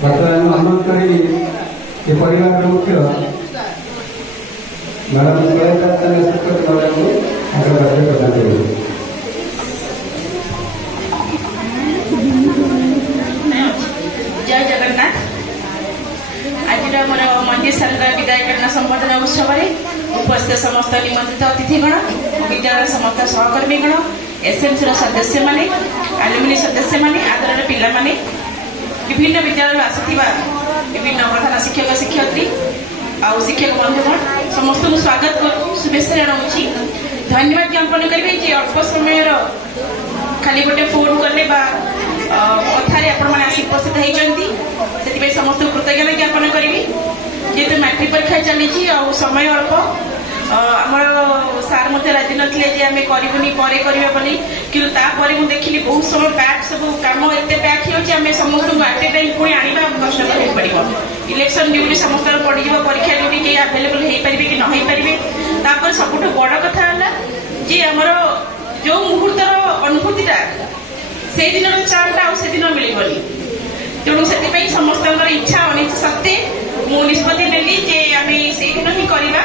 ବର୍ତ୍ତମାନ ଅନୁରୋଧ କରିବି ଏ ପରିବାରର ମୁଖ୍ୟ ମ୍ୟାଡ଼ାମ ମ୍ୟାଡ଼ାମଙ୍କୁ ଆଗ୍ରହ ପ୍ରଦାନ କରିବେ। जय जगन्नाथ। आज मंदिर सार विदाय करना संबर्धना उत्सव में उपस्थित समस्त निमंत्रित अतिथिगण विद्यालय समस्त सहकर्मीगण एसएमसी सदस्य माने एलुमिनी सदस्य माने आदरणीय पिला माने विभिन्न विद्यालय आसुथिबा विभिन्न प्रधान शिक्षक शिक्षयित्री आउ शिक्षक बंधुगण समस्त को स्वागत कर शुभेच्छा जनाऊँगी। धन्यवाद ज्ञापन करेंगे जे अल्प समय खाली गोटे फोन कले कथारे आपण मैंने आसिक उपस्थित होती से समस्त कृतज्ञता ज्ञापन करी जेहेतु मैट्रिक परीक्षा चली समय अल्प आमर सार मत राजी नथिले जे आमे करिबुनी परे करिबा बोली किंतु तापर मु देखिली बहुत समय पैक सब काम एते पैक होछि आमे समस्त को एट ए टाइम पुणी आनिबा कष्टकर हो पड़िबो। इलेक्शन ड्यूटी समस्त पड़ जाव परीक्षा ड्यूटी के अवेलेबल हो पारे कि न हो पारे तापर सबुठ बड़ कथा है जे आमर जो मुहूर्तर अनुभूतिटा से दिन चालटा से दिन मिलबनी तेणु से समस्त इच्छा अनिच्छा सत्ते मु निष्पत्ति नेली जे आमे से दिन ही करबा।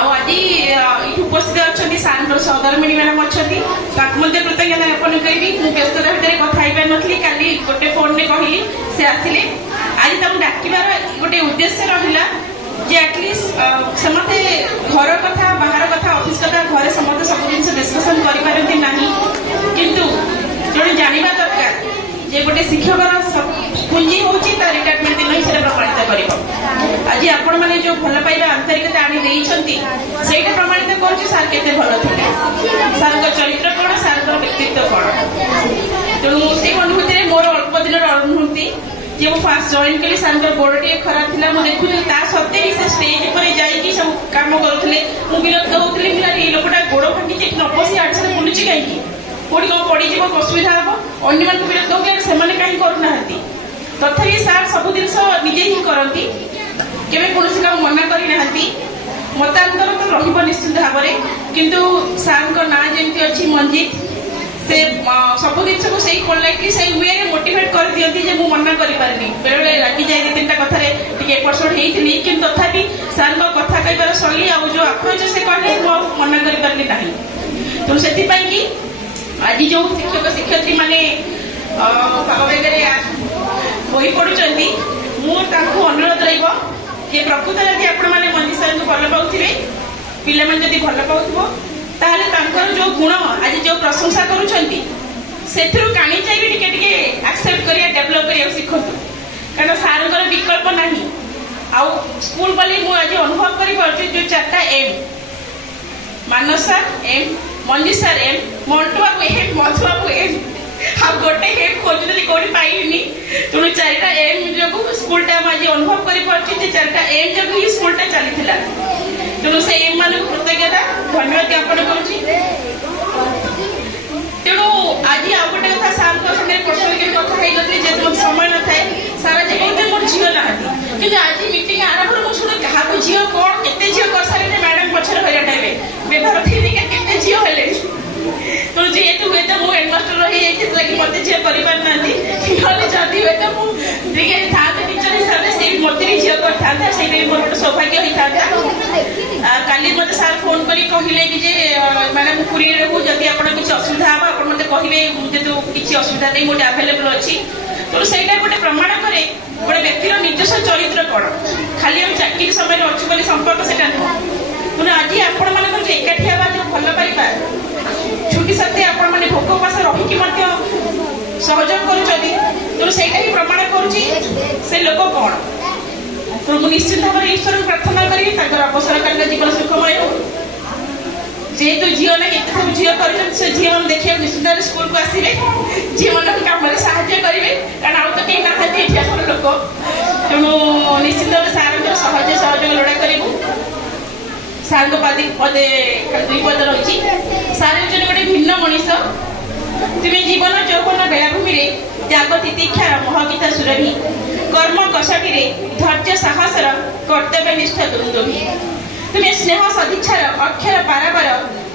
आज उपस्थित अच्छा सार सहधर्मिणी मैडम अच्छा कृतज्ञता ज्ञापन करी व्यस्तता भितर कथा नी काली गोटे फोन में कहली से आसिले आज डाकिबार गोटे उद्देश्य रहा जे एटलिस्ट समस्ते घर कथा बाहर कथा ऑफिस कथा घरे समस्ते सब जिन डिस्कसन करते ना किंतु जड़े जानवा दरकार जे गोटे शिक्षकर पुंजी होची रिटायरमेंट दिन ही प्रमाणित कर आज आपण मैंने जो भल पाइबा आंतरिकता आनी से प्रमाणित कर सार केते भल थे सार चरित्र कौन सार व्यक्तित्व कौन तेणु से अनुभूति मोर अल्प दिन अनुभूति जे मु फास्ट जॉइन कली सार गोड़ टे खराब था मुझे देखुनी ता सत्ते ही से स्टेज पर जाइए सब काम करुले विरक्त होती ये लोकटा गोड़ भांगी न बसी आठ से बुलूची कहीं कौटी कौन पड़ज असुविधा हम अन्य मान विरक्त हो से कहीं करूना तथापि सार सब जिन निजे ही करती केवे कौन काम मना करना मतांतर तो रही निश्चित भाव में किंतु सार ना जमी अच्छी मंजित से सब जिन को से पोलाइटली से वे मोटिवेट कर दिखती जे मुझे मना करें बेले लगी जाए तीन टा कथार एपट होती कि तथापि सार कथा कहार शैली आ जो अप्रोच से कहले मना करें ना तो से आज जो शिक्षक शिक्षयित्री मैंने भाववेगे हो पड़ुंट अनुरोध रे प्रकृत यदि आपण मैंने मंदिर सार को भल पाथे पिला जब भल पाथो जो गुण आज जो प्रशंसा करुँच काणी चाहिए टे एक्सेप्ट कर डेभलप कर शिखु कारण सार विकल्प ना आउ स्कूल गली मुझे अनुभव कर जो चार्टा एम मानस सार एम मंदिर सार एम मंटू बाबू एम मधु बाबू एम आ गोटे एम खोजुली कौटी पाइनी तेणु चारिटा एम जो स्कूलटा मुझे अनुभव कर चारिटा एम जो ही स्कूलटा चली तेणु से एम मान कृतज्ञता धन्यवाद ज्ञापन करुँच। तेणु आज आउ गोटे कथा सार सामने पर्सनाली कथा जेहतु मत समय न थाए सारा जी कहते मोर झील ना कि आज मीटिंग आरंभ मुझे शुणे क्या झील कौन के झील कर सारे मैडम पछरे हईरा टाइम व्यवहार थी के झील हेले तो जेहेतु हुए तो मुझे हेडमास्टर रही जाइए मत झील कर जदि हुए तो मुझे था टीचर हिसाब से मत भी झील करता मोर गोटे सौभाग्य होता काली मत सार फोन कर कहले कि मैडम पुरी रहू जदि आप किसी असुविधा हम आप मत कहे जेहतु किसी असुविधा नहीं मुझे आभेलेबल अच्छी तेणु से गोटे प्रमाण करे गोटे व्यक्तिर निजस्व चरित्र कौन खाली हम चाकरी समय अच्छु बोली संपर्क से नुह तेणु आज आपण मान एकाठी हवा जो भल पाइबा छुट्टी साथे आपण मैंने भोक उपास रही सहयोग करूँ से प्रमाण करुँची से लोक कौन तो निश्चित भाव में ईश्वर प्रार्थना करी अवसर काल जीवन सुखमय हो जेहेतु झील ना ये सब झील कर झील मैंने देखिए निश्चित भाव स्कूल को आसवे झील मान कम साहय करेंगे कारण आउ तो कहीं ना लोक तेणु निश्चित भाव सार सहयोग लोड़ा करूँ सार पदे दुई पद रही सार हूँ गोटे भिन्न मनीष तुम्हें जीवन चौपन बेलाभूमि त्याग तितिक्षार महगीता सुरभि कर्म कषटी धैर्य साहसर कर्तव्य निष्ठा दुर्दोभी तुम्हें स्नेह सदिच्छार अक्षर पाराबर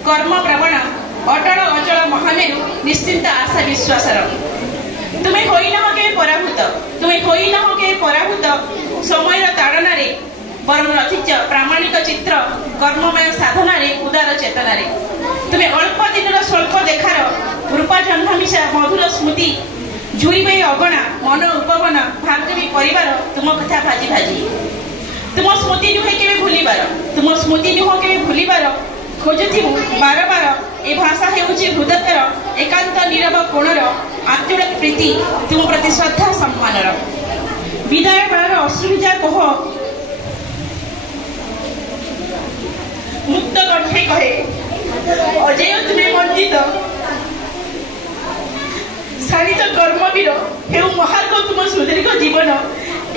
कर्म प्रवण अटल अचल महामेरु निश्चिंत आशा विश्वासर तुम्हें होइना के पराभूत तुम्हें चित्र कर्ममय साधना उदार चेतना तुम्हें अल्प दिन स्वल्प देखार रूपा जन्म मिशा मधुर स्मृति झुईबे अगणा मन उपवन भाग्यवी परिवार तुम कथा भाजी भाजी तुम स्मृति नुहे के भूलिबार तुम स्मृति नुह के भूलिबार खोजुथिबु बार बार ए भाषा हेउछि हृदयर एकांत नीरव कोणर आत्मीय प्रीति तुम प्रति श्रद्धा सम्मानर विदाय बेलार अश्रुभिजा कह मुक्त कंठे कहे अजय तुम्हें वंचित शाणित कर्मवीर हेउ महार्ग तुम सुदीर्घ जीवन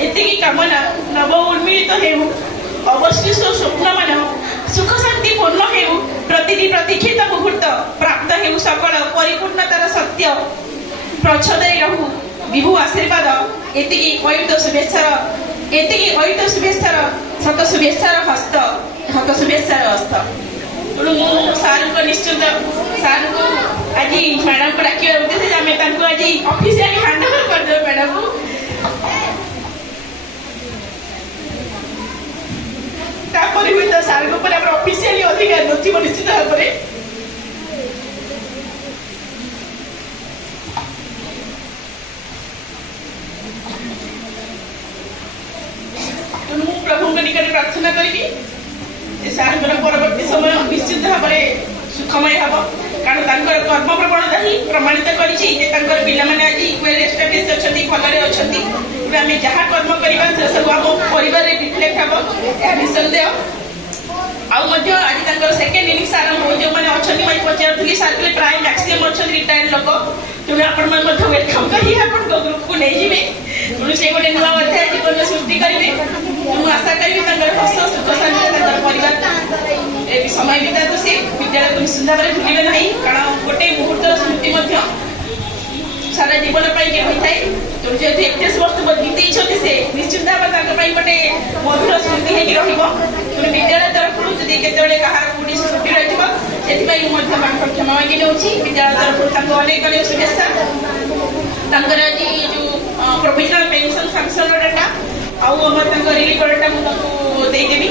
एतिकी कामना नव उन्मीलित हेउ अवशिष्ट स्वप्न मान सुख शांति पूर्ण हेउ प्रतिदि प्रतीक्षित मुहूर्त प्राप्त हेउ सकल परिपूर्णतार सत्य प्रच्छदे रहु विभु आशीर्वाद एतिकी अयुत शुभेच्छार शत शुभेच्छार हस्त शत शुभेच्छार हस्त सार को निश्चित सार को आज मैडम को डाक उद्देश्य आम आज ऑफिशियली हैंड ओवर करदे मैडम को तापर भी तो सार को ऑफिशियली अधिकार नथिब निश्चित भाव में प्रभु निकट प्रार्थना करी सार परवर्ती समय निश्चित भाव में सुखमय हम कारण कर्म प्रवणता ही प्रमाणित कर पाने आज वेल एस्टाब्लिश अच्छा भलरे अच्छा आम जहाँ कर्म करवा से सब आम परिवार रिफ्लेक्ट हम यह निसंदेह आज सेकेंड इनिंग्स आरंभ हो जो मैंने अच्छा मैं पचारूली सार के प्राय मैक्सीम अच्छा रिटायर्ड लोक तेणु आपण वेलकम करी ग्रुप को नहीं जाए तेणु से गोटे नुआ अध्याय जीवन सृष्टि करेंगे मुझे आशा करी हस सुख शांति परिवार समय बिता तो सी विद्यालय को निश्चित भाव में भूलिबे ना कारण गोटे मुहूर्त स्मृति सारा जीवन होता है तेणु जेहतु 31 वर्ष बीते से निश्चित भाव में गोटे मधुर स्मृति होगी विद्यालय तरफ जब केतवे कहार कौटी छुट्टी रही से क्षमा मांगी नौ विद्यालय तरफ अनेक अनेक शुभेच्छा आज जो प्रोविजनल पेंशन सैंक्शन डाटा आउ रिलीफ ऑर्डर देदेवी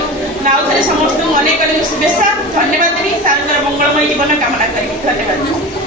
आउ थे समस्त अनेक अनेक शुभेच्छा धन्यवाद देवी सार मंगलमय जीवन कामना करी धन्यवाद।